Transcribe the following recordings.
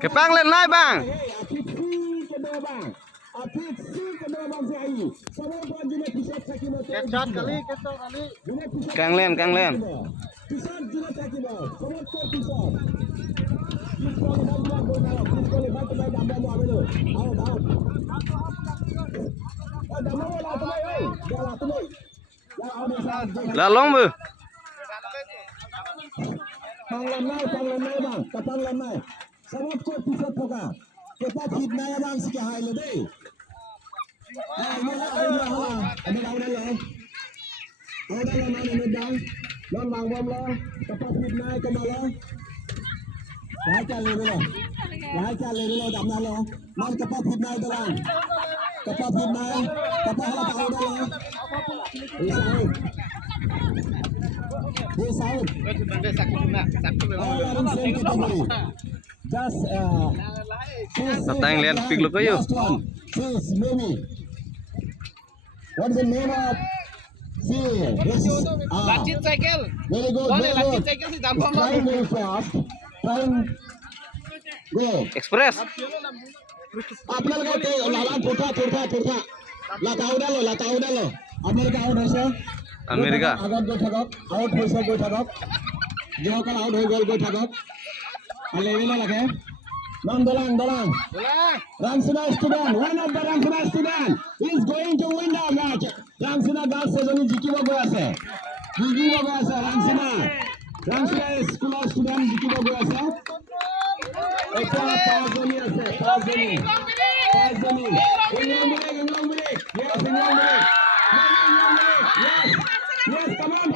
Kepang lên lại bang. Càng lên, càng lên. Là long bự. Pang lamai bang, kapang lamai. Sabab ko pusat poka. Kita fitnah ya bang sikit high le deh. Ini lah. Ada kau dah lah. Kau dah lama ni bang. Long bang bom lah. Kapang fitnah ke malah. Dah cari dulu. Dah dah lo. Long kapang fitnah tu bang. Kapang fitnah. Kapang lah kau dah lah. This out. Just Tatang lihat pig lo kayo. Please, maybe. What's the name of? See, this is Lacit cycle. very good. Boleh Very lacit good. cycle sih gampang It's trying very fast. Trying. Go. Express. आपल्याला काय ते लाला थोडा ला ताऊ दा लो आपल्याला काय out होइছে Amerika. আগত গৈ থাকক আউট হৈছে গৈ থাকক যিসকল আউট হৈ গ'ল গৈ থাকক লেভেলে লাগে নাম দলাং Rangsina student one of the Rangsina student is going to win the match Rangsina girls এজনী জিকিব গৈ আছে Rangsina স্কুলৰ student জিকিব গৈ আছে এটা পাঁচজনী আছে পাঁচজনী England break yes England break yes come on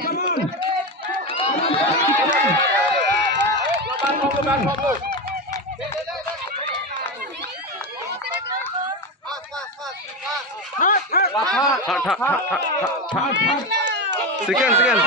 Sekian.